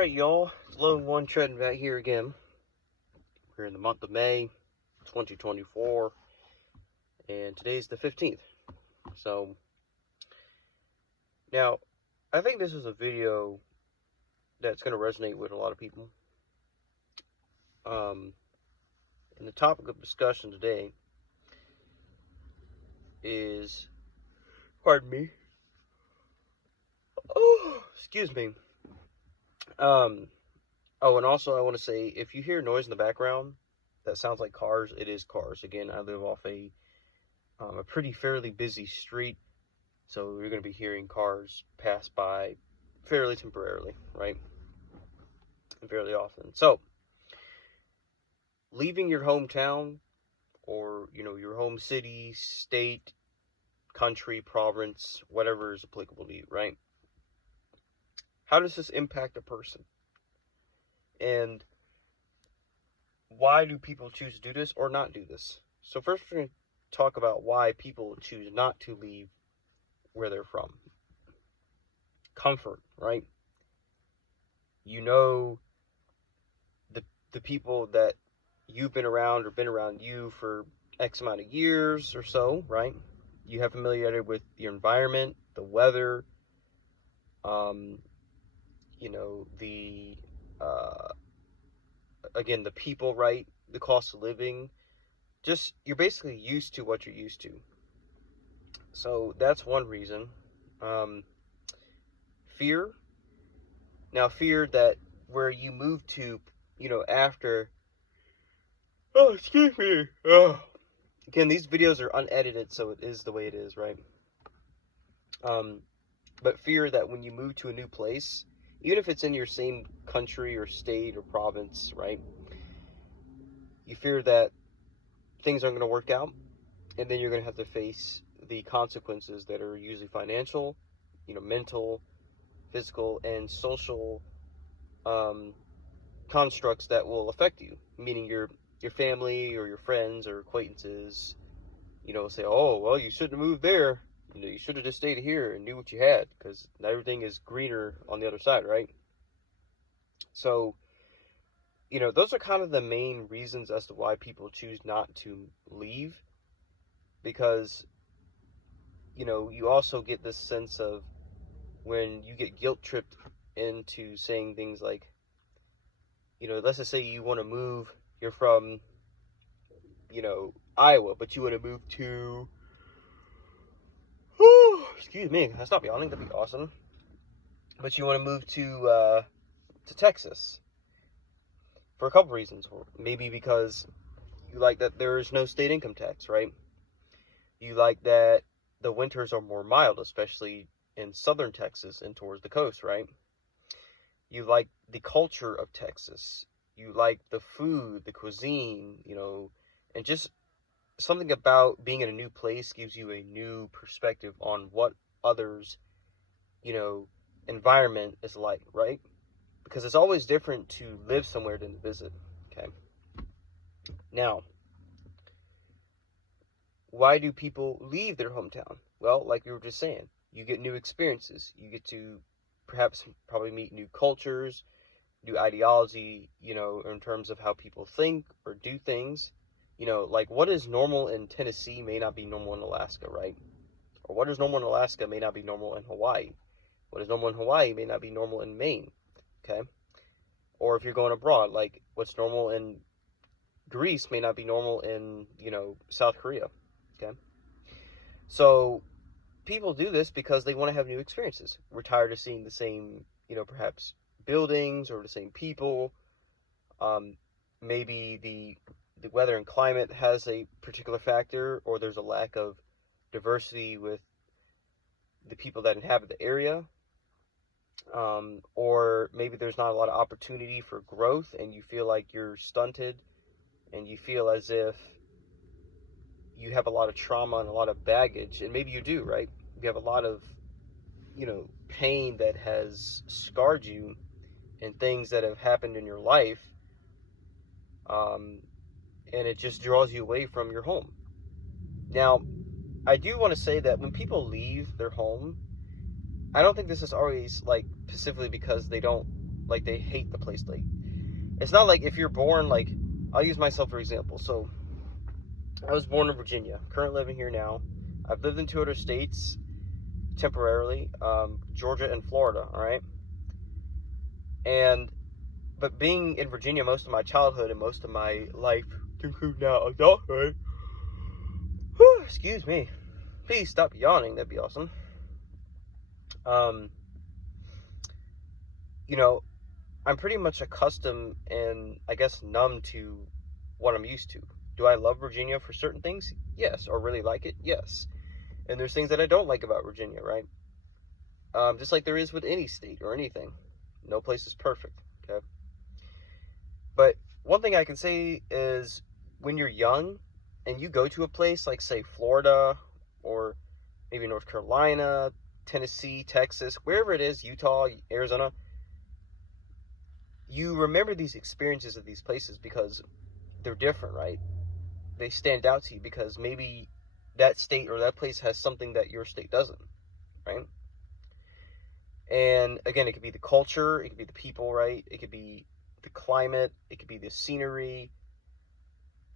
Alright, y'all. It's Lone One Treading back here again. We're in the month of May, 2024. And today's the 15th. So, now, I think this is a video that's going to resonate with a lot of people. And the topic of discussion today is, pardon me. Oh, excuse me. Oh, and also I want to say, if you hear noise in the background that sounds like cars, it is cars. Again, I live off a pretty fairly busy street, so you're going to be hearing cars pass by fairly temporarily, right? And fairly often. So, leaving your hometown, or, your home city, state, country, province, whatever is applicable to you, right? How does this impact a person? And why do people choose to do this or not do this? So first we're going to talk about why people choose not to leave where they're from. Comfort, right? You know the people that you've been around or been around you for X amount of years or so, right? You have familiarity with your environment, the weather, again, the people, right? The cost of living. Just, you're basically used to what you're used to. So that's one reason. Fear. Now, fear that where you move to, after. Oh, excuse me. Oh. Again, these videos are unedited, so it is the way it is, right? But fear that when you move to a new place, even if it's in your same country or state or province, right? You fear that things aren't going to work out, and then you're going to have to face the consequences that are usually financial, mental, physical, and social constructs that will affect you. Meaning your family or your friends or acquaintances, say, oh, well, you shouldn't have moved there. You should have just stayed here and knew what you had, because everything is greener on the other side, right? So, those are kind of the main reasons as to why people choose not to leave. Because, you also get this sense of when you get guilt tripped into saying things like, let's just say you want to move, you're from, Iowa, but you want to move to, excuse me, can I stop yawning? That'd be awesome. But you want to move to Texas for a couple reasons. Maybe because you like that there is no state income tax, right? You like that the winters are more mild, especially in southern Texas and towards the coast, right? You like the culture of Texas. You like the food, the cuisine, and just something about being in a new place gives you a new perspective on what others, environment is like, right? Because it's always different to live somewhere than to visit, okay? Now, why do people leave their hometown? Well, like we were just saying, you get new experiences. You get to probably meet new cultures, new ideology, in terms of how people think or do things. Like what is normal in Tennessee may not be normal in Alaska, right? Or what is normal in Alaska may not be normal in Hawaii. What is normal in Hawaii may not be normal in Maine, okay? Or if you're going abroad, like what's normal in Greece may not be normal in, South Korea, okay? So people do this because they want to have new experiences. We're tired of seeing the same, perhaps buildings or the same people. Maybe the weather and climate has a particular factor, or there's a lack of diversity with the people that inhabit the area. Or maybe there's not a lot of opportunity for growth and you feel like you're stunted and you feel as if you have a lot of trauma and a lot of baggage, and maybe you do, right? You have a lot of, pain that has scarred you and things that have happened in your life, and it just draws you away from your home. Now, I do want to say that when people leave their home, I don't think this is always, like, specifically because they don't like they hate the place. Like, it's not like if you're born, like, I'll use myself for example. So I was born in Virginia, currently living here now. I've lived in 2 other states temporarily, Georgia and Florida, all right? But being in Virginia most of my childhood and most of my life, to include now adulthood, excuse me, please stop yawning, that'd be awesome. You know, I'm pretty much accustomed and I guess numb to what I'm used to. Do I love Virginia for certain things? Yes. Or really like it? Yes. And there's things that I don't like about Virginia, right? Just like there is with any state or anything. No place is perfect, okay? But one thing I can say is when you're young and you go to a place like, say, Florida or maybe North Carolina, Tennessee, Texas, wherever it is, Utah, Arizona, you remember these experiences of these places because they're different, right? They stand out to you because maybe that state or that place has something that your state doesn't, right? And again, it could be the culture, it could be the people, right? It could be the climate, it could be the scenery,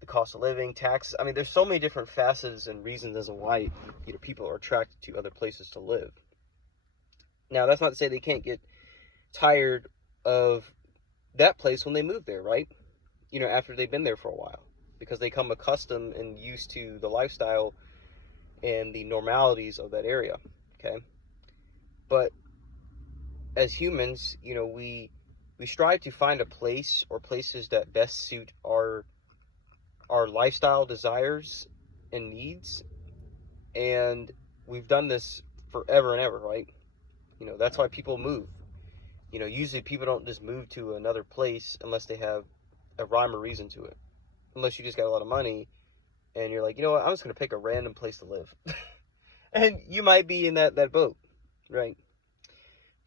the cost of living, taxes. I mean, there's so many different facets and reasons as to why people are attracted to other places to live. Now, that's not to say they can't get tired of that place when they move there, right? After they've been there for a while, because they come accustomed and used to the lifestyle and the normalities of that area, okay? But as humans, we strive to find a place or places that best suit our lifestyle desires and needs, and we've done this forever and ever, right? That's why people move. Usually people don't just move to another place unless they have a rhyme or reason to it. Unless you just got a lot of money and you're like, you know what, I'm just going to pick a random place to live. And you might be in that boat, right?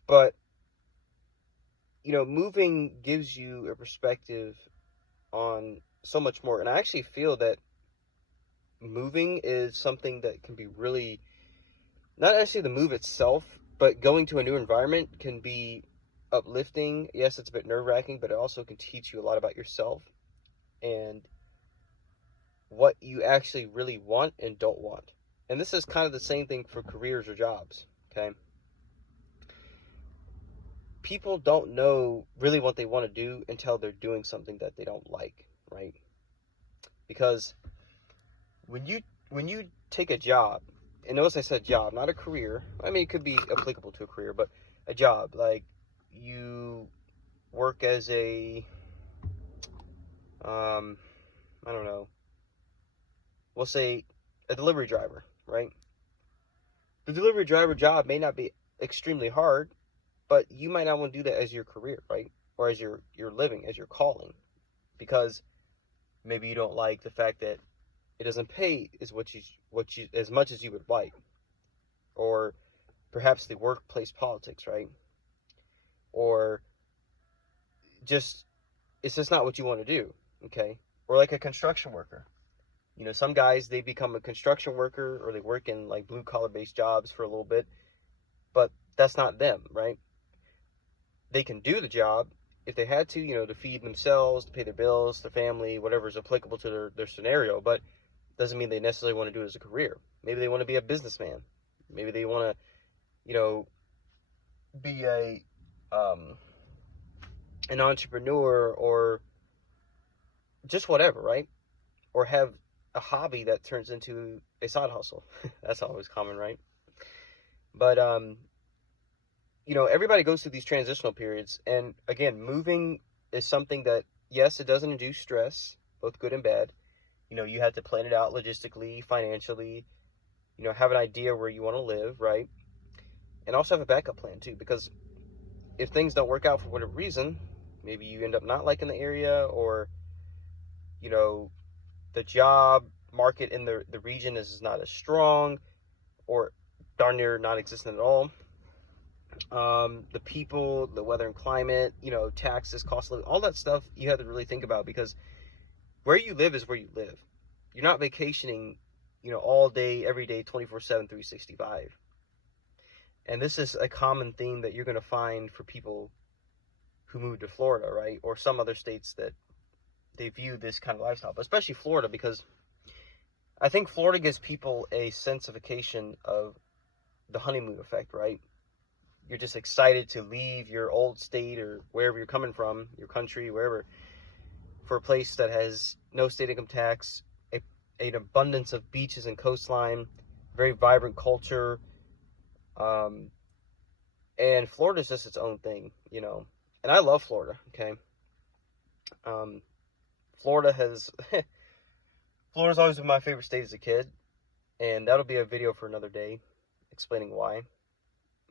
But, moving gives you a perspective on so much more. And I actually feel that moving is something that can be really, not necessarily the move itself, but going to a new environment can be uplifting. Yes, it's a bit nerve-wracking, but it also can teach you a lot about yourself and what you actually really want and don't want. And this is kind of the same thing for careers or jobs, okay? People don't know really what they want to do until they're doing something that they don't like, right? Because when you take a job, and notice I said job, not a career. I mean, it could be applicable to a career, but a job, like you work as a, I don't know, we'll say a delivery driver, right? The delivery driver job may not be extremely hard, but you might not want to do that as your career, right? Or as your living, as your calling, because maybe you don't like the fact that it doesn't pay as as much as you would like, or perhaps the workplace politics, right? Or it's just not what you want to do, okay? Or like a construction worker. Some guys, they become a construction worker or they work in like blue collar based jobs for a little bit, but that's not them, right? They can do the job if they had to, to feed themselves, to pay their bills, their family, whatever is applicable to their scenario, but doesn't mean they necessarily want to do it as a career. Maybe they want to be a businessman. Maybe they want to, be an entrepreneur or just whatever, right? Or have a hobby that turns into a side hustle. That's always common, right? But everybody goes through these transitional periods, and again, moving is something that, yes, it doesn't induce stress, both good and bad. You have to plan it out logistically, financially, have an idea where you want to live, right? And also have a backup plan too, because if things don't work out for whatever reason, maybe you end up not liking the area, or the job market in the region is not as strong, or darn near non-existent at all. The people, the weather and climate, taxes, cost of living, all that stuff you have to really think about, because where you live is where you live. You're not vacationing, all day, every day, 24/7, 365. And this is a common theme that you're going to find for people who move to Florida, right? Or some other states that they view this kind of lifestyle, but especially Florida, because I think Florida gives people a sensification of the honeymoon effect, right? You're just excited to leave your old state or wherever you're coming from, your country, wherever, for a place that has no state income tax, an abundance of beaches and coastline, very vibrant culture, and Florida is just its own thing, you know. And I love Florida, okay? Florida has Florida's always been my favorite state as a kid, and that'll be a video for another day explaining why. I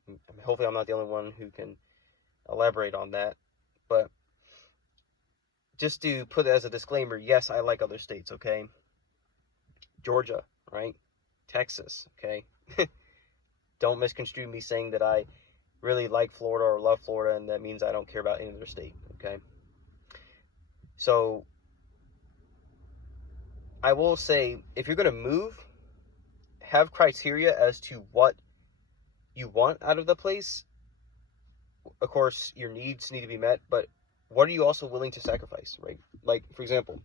mean, hopefully I'm not the only one who can elaborate on that, but just to put it as a disclaimer, yes, I like other states, okay? Georgia, right? Texas, okay? Don't misconstrue me saying that I really like Florida or love Florida, and that means I don't care about any other state, okay? So, I will say, if you're going to move, have criteria as to what you want out of the place. Of course, your needs need to be met, but what are you also willing to sacrifice, right? Like, for example,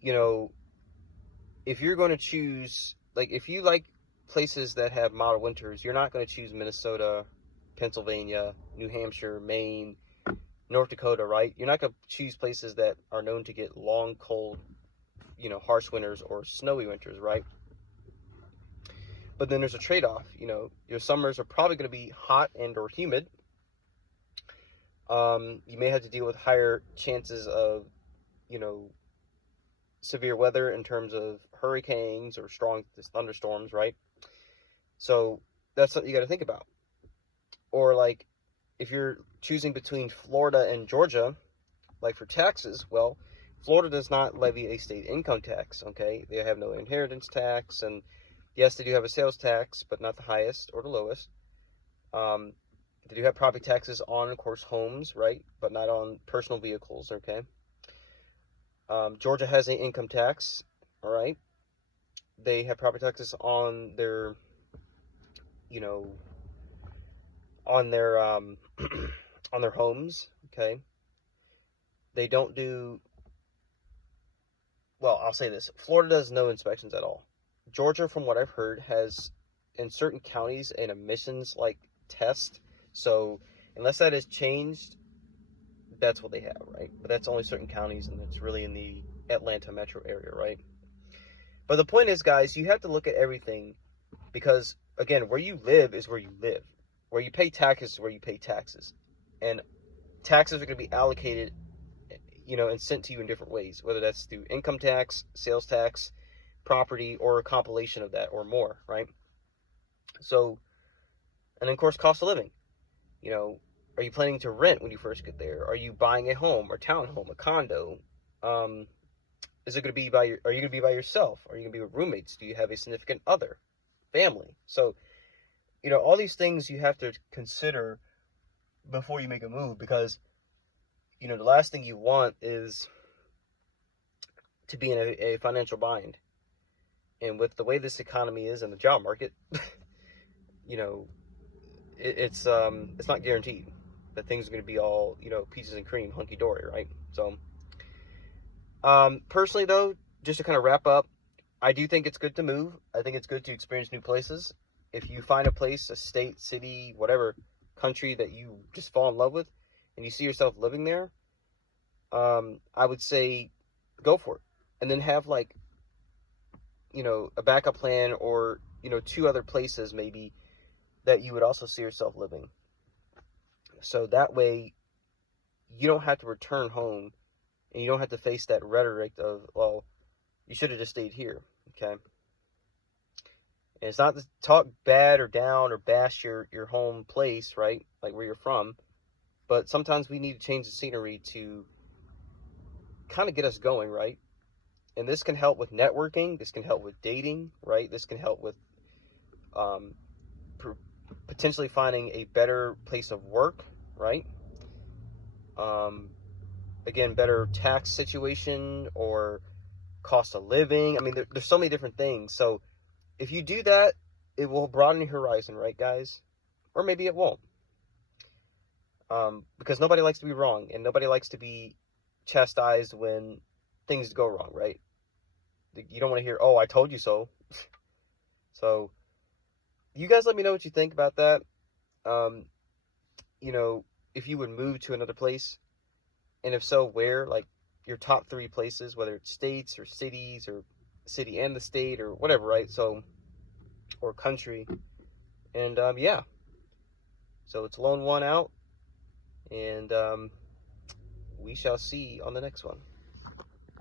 you know, if you're going to choose, like, if you like places that have mild winters, you're not going to choose Minnesota, Pennsylvania, New Hampshire, Maine, North Dakota, right? You're not going to choose places that are known to get long, cold, you know, harsh winters or snowy winters, right? But then there's a trade-off. You know, your summers are probably going to be hot and or humid. You may have to deal with higher chances of, you know, severe weather in terms of hurricanes or strong thunderstorms, right? So that's something you got to think about. Or like, if you're choosing between Florida and Georgia, like for taxes, well, Florida does not levy a state income tax, okay? They have no inheritance tax, and yes, they do have a sales tax, but not the highest or the lowest. They do have property taxes on, of course, homes, right? But not on personal vehicles, okay? Georgia has an income tax, all right? They have property taxes on their, you know, on their on their homes, okay? They don't do, well, I'll say this. Florida does no inspections at all. Georgia, from what I've heard, has, in certain counties, an emissions, like, test. So, unless that has changed, that's what they have, right? But that's only certain counties, and it's really in the Atlanta metro area, right? But the point is, guys, you have to look at everything, because, again, where you live is where you live. Where you pay taxes is where you pay taxes. And taxes are going to be allocated, you know, and sent to you in different ways, whether that's through income tax, sales tax, property, or a compilation of that or more, right? So, and then, of course, cost of living. You know, are you planning to rent when you first get there? Are you buying a home or townhome, a condo? Is it going to be are you going to be by yourself? Are you going to be with roommates? Do you have a significant other, family? So, you know, all these things you have to consider before you make a move, because, you know, the last thing you want is to be in a financial bind. And with the way this economy is and the job market, you know, it's not guaranteed that things are going to be all, you know, peaches and cream, hunky-dory, right? So, personally, though, just to kind of wrap up, I do think it's good to move. I think it's good to experience new places. If you find a place, a state, city, whatever, country that you just fall in love with, and you see yourself living there, I would say go for it. And then have, like, you know, a backup plan, or, you know, 2 other places maybe that you would also see yourself living. So that way you don't have to return home, and you don't have to face that rhetoric of, well, you should have just stayed here, okay? And it's not to talk bad or down or bash your home place, right? Like where you're from. But sometimes we need to change the scenery to kind of get us going, right? And this can help with networking. This can help with dating, right? This can help with potentially finding a better place of work, right? Again, better tax situation or cost of living. I mean, there's so many different things. So if you do that, it will broaden your horizon, right, guys? Or maybe it won't. because nobody likes to be wrong, and nobody likes to be chastised when things go wrong, right? You don't want to hear, "Oh, I told you so." So, you guys let me know what you think about that. Um, if you would move to another place, and if so, where? Like your top 3 places, whether it's states or cities or city and the state or whatever, right? So, or country. And yeah, so it's Lone One out, and we shall see on the next one.